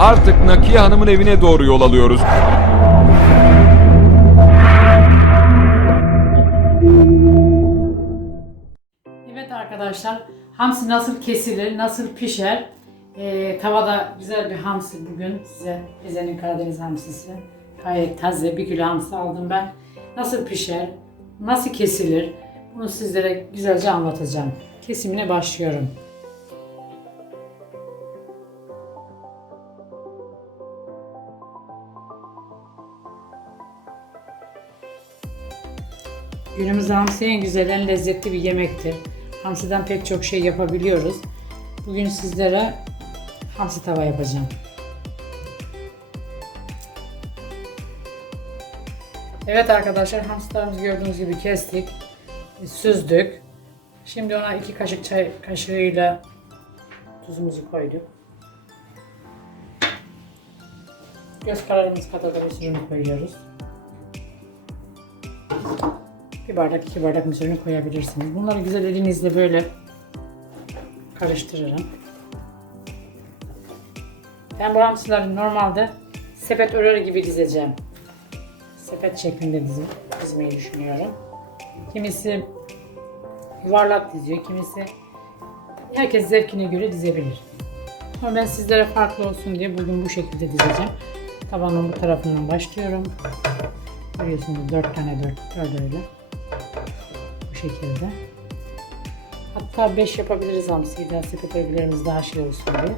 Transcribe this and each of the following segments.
Artık Nakiye Hanım'ın evine doğru yol alıyoruz. Evet arkadaşlar, hamsi nasıl kesilir, nasıl pişer? Ee, tavada güzel bir hamsi bugün size, Rize'nin Karadeniz hamsisi. Gayet taze bir kilo hamsi aldım ben. Nasıl pişer, nasıl kesilir? Bunu sizlere güzelce anlatacağım. Kesimine başlıyorum. Günümüzde hamsi en güzel, en lezzetli bir yemektir. Hamsiden pek çok şey yapabiliyoruz. Bugün sizlere hamsi tava yapacağım. Evet arkadaşlar hamsilerimizi gördüğünüz gibi kestik. Süzdük. Şimdi ona iki kaşık çay kaşığıyla tuzumuzu koyduk. Göz kararımız kadar da misurunu koyuyoruz. Bir bardak iki bardak misurunu koyabilirsiniz. Bunları güzel elinizle böyle karıştırırım. Ben bu hamsileri normalde sepet örer gibi dizeceğim. Sepet şeklinde dizim, dizmeyi düşünüyorum. Kimisi yuvarlak diziyor, kimisi herkes zevkine göre dizebilir. Ama ben sizlere farklı olsun diye bugün bu şekilde dizeceğim. Tabanın bu tarafından başlıyorum. Görüyorsunuz 4 tane 4 4 öyle. Şekilde. Hatta 5 yapabiliriz hamsiyi daha sepet daha şey olsun diye.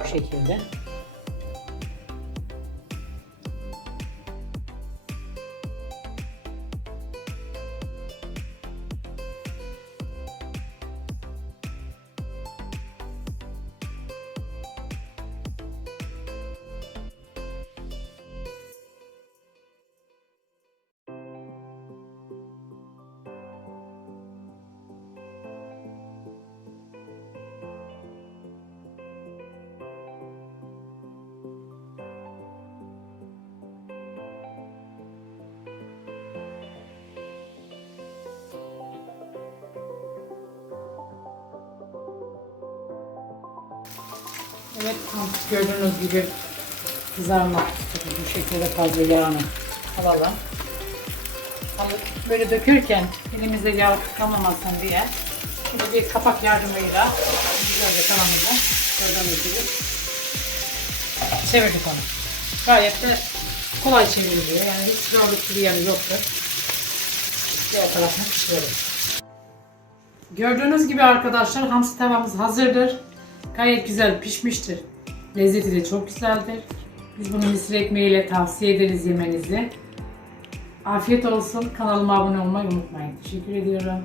Bu şekilde. Evet tam gördüğünüz gibi kızarmak üzere bu şekilde fazla yağını alalım. Alıp böyle dökürken elimizde yağ kalmamasın diye şimdi bir kapak yardımıyla güzelce tavamızı gördüğünüz gibi çevirdik onu. Gayet de kolay çevriliyor yani hiç zorluk bir yanı yoktur. Diğer tarafını pişirelim. Gördüğünüz gibi arkadaşlar hamsi tavamız hazırdır. Gayet güzel pişmiştir. Lezzeti de çok güzeldir. Biz bunu mısır ekmeğiyle tavsiye ederiz yemenizi. Afiyet olsun. Kanalıma abone olmayı unutmayın. Teşekkür ediyorum.